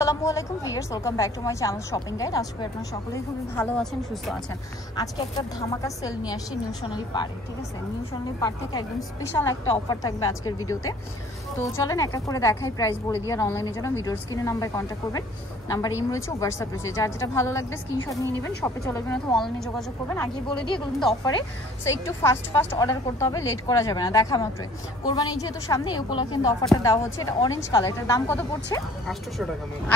আসসালামু আলাইকুম viewers, welcome back to my channel shopping guide. আজকে আপনারা সকলেই খুবই ভালো আছেন, সুস্থ আছেন। আজকে একটা ধামাকা সেল নিয়ে আসছি নিউ সোনালী পার্কে। ঠিক আছে, নিউ সোনালী পার্ক থেকে একদম স্পেশাল একটা অফার থাকবে আজকের ভিডিওতে। তো চলেন এক এক করে দেখাই, প্রাইস বলে দিয়ে। আর অনলাইনের জন্য ভিডিওর স্ক্রিনে নাম্বারে কন্ট্যাক্ট করবেন। নাম্বার ইম রয়েছে, হোয়াটসঅ্যাপ রয়েছে, যার যেটা ভালো লাগবে স্ক্রিনশট নিয়ে নেবেন। শপে চলে যাবেন অথবা অনলাইনে যোগাযোগ করবেন। আগেই বলে দিয়ে এগুলো কিন্তু অফারে, সো একটু ফাস্ট অর্ডার করতে হবে, লেট করা যাবে না। দেখা মাত্রই কোরবানি যেহেতু সামনে, এই উপলক্ষে কিন্তু অফারটা দেওয়া হচ্ছে। এটা অরেঞ্জ কালার, এটার দাম কত পড়ছে?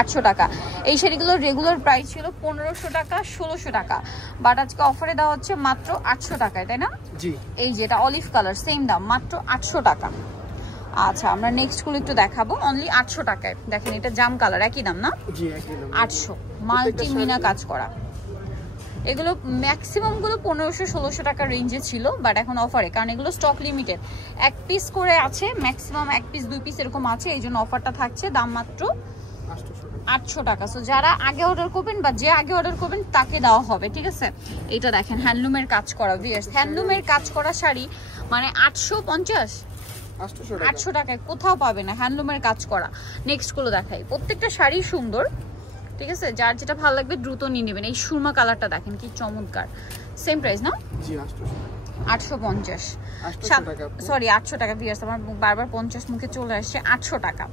800 টাকা। এই শাড়িগুলোর রেগুলার প্রাইস ছিল 1500 টাকা, 1600 টাকা, বাট আজকে অফারে দেওয়া হচ্ছে মাত্র 800 টাকায়, তাই না? জি। এই যে এটা অলিভ কালার, সেম দাম, মাত্র 800 টাকা। আচ্ছা, আমরা নেক্সট গুলো একটু দেখাবো, অনলি 800 টাকায়। দেখেন এটা জাম কালার, একই দাম না? জি, একই দাম, 800। মাল্টি মিনা কাজ করা। এগুলো ম্যাক্সিমাম গুলো 1500-1600 টাকার রেঞ্জে ছিল, বাট এখন অফারে, কারণ এগুলো স্টক লিমিটেড, এক পিস করে আছে, ম্যাক্সিমাম এক পিস 2 পিস এরকম আছে, এই জন্য অফারটা থাকছে। দাম মাত্র 800 টাকা। সো যারা আগে অর্ডার করবেন বা যে আগে অর্ডার করবেন তাকে দেওয়া হবে। ঠিক আছে, এটা দেখেন হ্যান্ডলুমের কাজ করা, ভিউয়ার্স হ্যান্ডলুমের কাজ করা শাড়ি মানে 800 টাকায় কোথাও পাবে না, হ্যান্ডলুমের কাজ করা। নেক্সট গুলো দেখাই, প্রত্যেকটা শাড়ি সুন্দর। ঠিক আছে, যার যেটা ভালো লাগবে দ্রুত নিয়ে নেবেন। এই সুরমা কালারটা দেখেন কি চমৎকার, সেম প্রাইস না? জি, 850, সরি 800 টাকা। ভিউয়ার্স আমার বারবার 50 মুখে চলে আসছে। 800 টাকা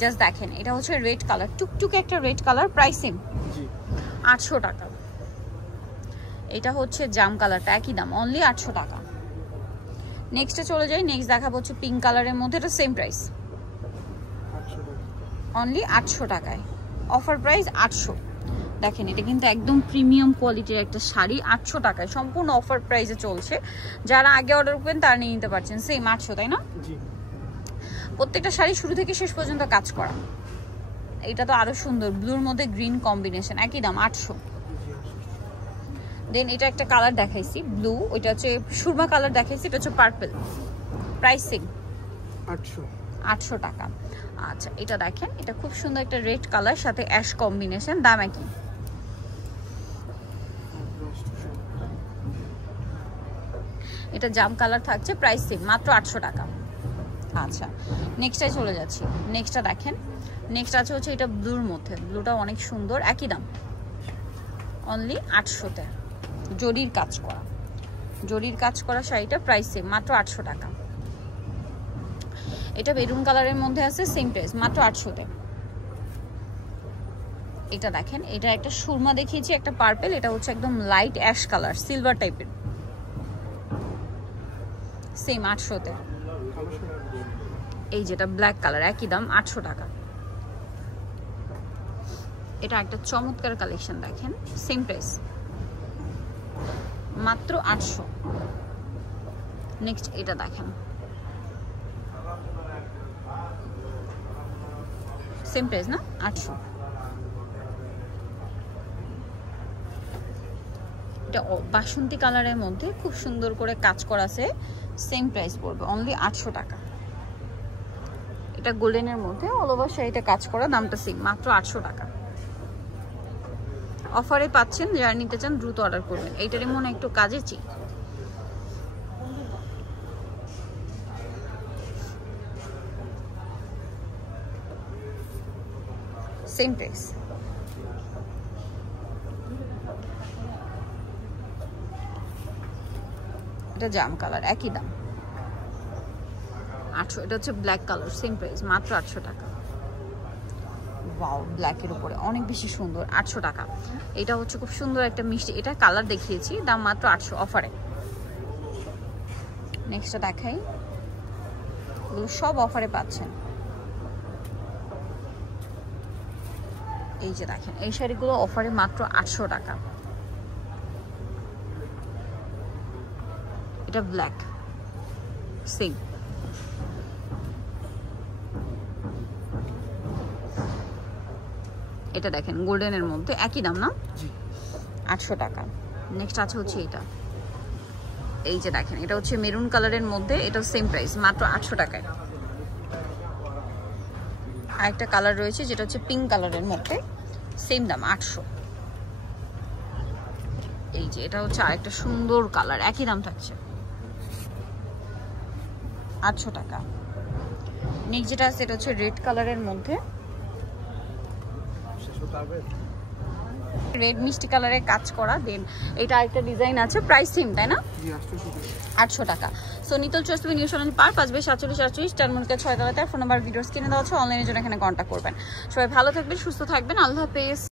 জাস্ট দেখেন, এটা হচ্ছে রেড কালার, টুকটুকে একটা রেড কালার, প্রাইসিং 800 টাকা। এটা হচ্ছে জাম কালারটা, একই দাম, অনলি 800 টাকা। নেক্সটে চলে যাই, নেক্সট দেখাবো হচ্ছে পিঙ্ক কালারের মধ্যে, এটা সেম প্রাইস, অনলি 800 টাকায়। Offer price 800। দেখেন এটা কিন্তু একদম প্রিমিয়াম কোয়ালিটির একটা শাড়ি, 800 টাকায় সম্পূর্ণ অফার প্রাইসে চলছে। যারা আগে অর্ডার করবেন তারা নিয়ে নিতে পারছেন, সেম 800, তাই না? জি। প্রত্যেকটা শাড়ি শুরু থেকে শেষ পর্যন্ত কাজ করা। এটা তো আরো সুন্দর, ব্লুর মধ্যে গ্রিন কম্বিনেশন, একই দাম 800। দেন এটা একটা কালার দেখাইছি ব্লু, ওইটা হচ্ছে সুরমা কালার দেখাইছি, এটা হচ্ছে পার্পল, প্রাইসিং 800 টাকা। আচ্ছা, এটা দেখেন, এটা খুব সুন্দর একটা রেড কালার সাথে অ্যাশ কম্বিনেশন, দাম একই। এটা জাম কালার থাকছে, প্রাইস সেম, মাত্র 800 টাকা। আচ্ছা, নেক্সটে চলে যাচ্ছি। নেক্সটটা দেখেন, নেক্সট আছে হচ্ছে এটা ব্লুর মধ্যে, ব্লুটা অনেক সুন্দর, একই দাম, অনলি 800-তে। জরির কাজ করা, জরির কাজ করা শাড়িটা প্রাইস সেম, মাত্র 800 টাকা। এটা বেরুন কালারের মধ্যে আছে, সেম প্রাইস, মাত্র 800-তে। এটা দেখেন, এটা একটা সুরমা দেখিয়েছি, একটা পার্পল, এটা হচ্ছে একদম লাইট অ্যাশ কালার, সিলভার টাইপের, সেম 800-তে। এই যেটা ব্ল্যাক কালার, একই দাম, 800 টাকা। এটা একটা চমৎকার কালেকশন, দেখেন সেম প্রাইস, মাত্র 800। নেক্সট এটা দেখেন, সেম প্রাইস না, 800। এটা বাসন্তী কালারের মধ্যে খুব সুন্দর করে কাজ করা আছে, সেম প্রাইস পড়বে, অনলি 800 টাকা। এটা গোল্ডেনের মধ্যে অল ওভার শাড়িটা কাজ করা, দামটা সেম, মাত্র 800 টাকা। অফারে পাচ্ছেন, যারা নিতে চান দ্রুত অর্ডার করবেন। এইটারই মনে একটু কাজেছি, সেম প্রাইস। এটা জাম কালার, একই দাম, 800। এটা হচ্ছে ব্ল্যাক কালার, সেম প্রাইস, মাত্র 800 টাকা। ওয়াও, ব্ল্যাকের উপরে অনেক বেশি সুন্দর, 800 টাকা। এটা হচ্ছে খুব সুন্দর একটা মিষ্টি, এটা কালার দেখিয়েছি, দাম মাত্র 800 অফারে। নেক্সটটা দেখাই, এগুলো সব অফারে পাচ্ছেন। এই যে দেখেন, এই শাড়িগুলো অফারে মাত্র 800 টাকা। এটা ব্ল্যাক, সেম। এটা দেখেন গোল্ডেনের মধ্যে, একই দাম না? 800 টাকা। নেক্সট আছে হচ্ছে এটা, এই যে দেখেন, এটা হচ্ছে মেরুন কালারের মধ্যে, এটা সেম প্রাইস, মাত্র 800 টাকায়। আরেকটা কালার রয়েছে যেটা হচ্ছে পিঙ্ক কালারের মধ্যে, সেম দাম, 800। এই যে এটা হচ্ছে আরেকটা সুন্দর কালার, একই দাম থাকছে, 800 টাকা। নেক্সট যেটা আছে এটা হচ্ছে রেড কালারের মধ্যে, রেড মিষ্টি কালারের কাজ করা। দেন এটা একটা ডিজাইন আছে, প্রাইস সেম তাই না? 800 টাকা। সো নিতল চয়েস তুমি নিউ সোনালী পার্ক 5/47 টার্মিনাল 6 তলাতে। ফোন নাম্বার ভিডিওস কিনে দেওয়া আছে, অনলাইনের জন্য এখানে কন্ট্যাক্ট করবেন। সবাই ভালো থাকবেন, সুস্থ থাকবেন, আল্লাহ হাফেজ।